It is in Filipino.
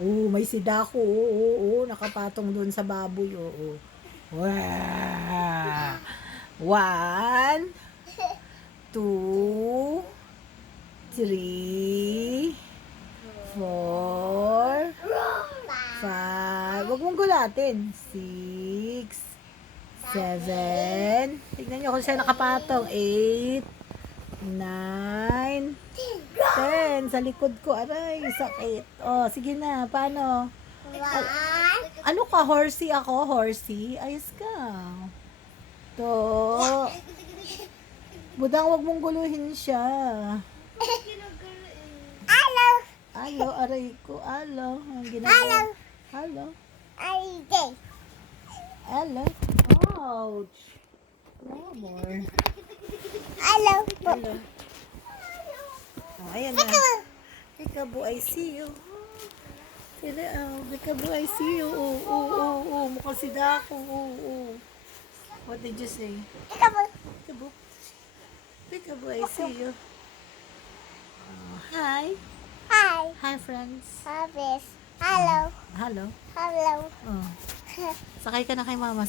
May sidako. Nakapatong doon sa baboy. Oo. Wow. 1, 2, 3, 4, 5. Huwag mong gulatin. 6, 7. Tignan nyo kung siya nakapatong. 8, 9, 10. Sa likod ko. Aray, sakit. Sige na. Paano? Ano ka? Horsey ako? Horsey? Ayos ka. To. Budang, wag mong guluhin siya. Alo, aray ko. Alo. Ang ginagawa. Alo. Alo. Ouch. No more. Alo. Ayan na. Peekaboo, I see you. Peekaboo, I see you. Mukhang si Dako. What did you say? Peekaboo. Peekaboo, I see you. Hi. Hi, friends. Hello. Hello. Hello. Sakay ka na kay mama.